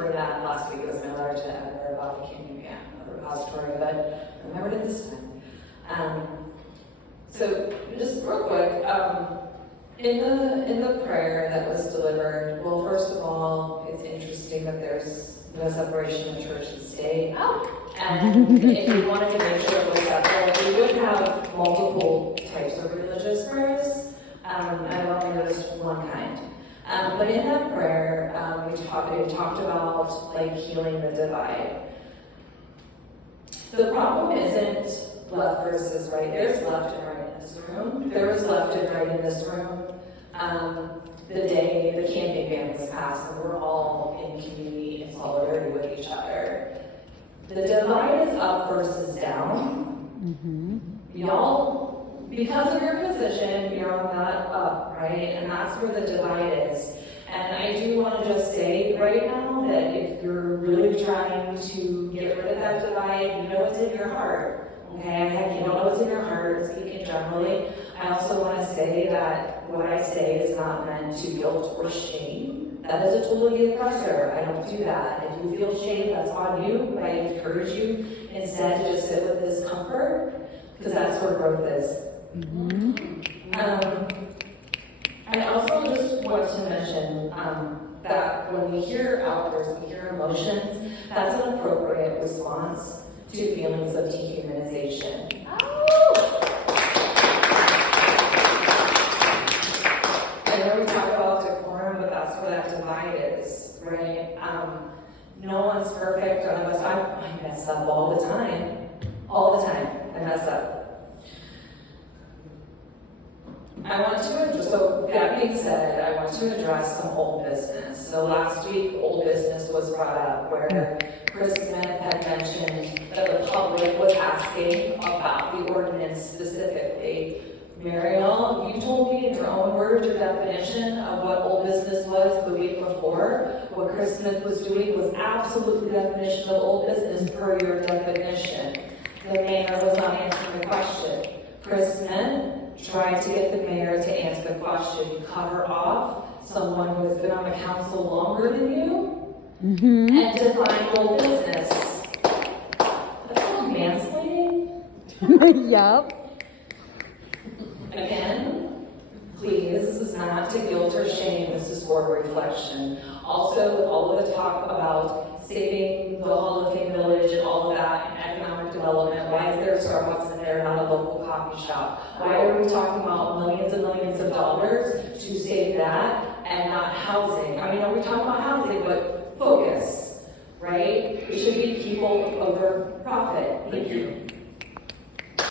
bring that last week. It was my letter to the editor about the community repository, but I remembered it this time. So just real quick, in the prayer that was delivered, well, first of all, it's interesting that there's no separation of church and state. And if we wanted to make sure it was separate, we would have multiple types of religious prayers. I've only noticed one kind. But in that prayer, we talked about like healing the divide. The problem isn't left versus right. There's left and right in this room. There was left and right in this room the day the camping ban was passed, and we're all in community and solidarity with each other. The divide is up versus down. Y'all, because of your position, you're on that up, right? And that's where the divide is. And I do want to just say right now that if you're really trying to get rid of that divide, you know what's in your heart. Okay, you know what's in your heart, speaking generally. I also want to say that what I say is not meant to guilt or shame. That is a tool of the oppressor. I don't do that. If you feel shame, that's on you. I encourage you instead to just sit with discomfort, because that's where growth is. I also just want to mention that when we hear outbursts, we hear emotions, that's an appropriate response to feelings of dehumanization. I know we talk about decorum, but that's where that divide is, right? No one's perfect. I mess up all the time. All the time, I mess up. So that being said, I want to address some old business. So last week, old business was brought up where Chris Smith had mentioned that the public was asking about the ordinance specifically. Mariel, you told me in your own words your definition of what old business was the week before. What Chris Smith was doing was absolutely the definition of old business per your definition. The mayor was not answering the question. Chris Smith tried to get the mayor to answer the question. You cover off someone who has been on the council longer than you and define old business. That's called mansplaining. Yep. Again, please, this is not to guilt or shame, this is for reflection. Also, with all of the talk about saving the Hall of Fame Village and all of that and economic development, why is there a Starbucks in there, not a local coffee shop? Why are we talking about millions and millions of dollars to save that and not housing? I mean, we talking about housing, but focus, right? It should be people over profit. Thank you.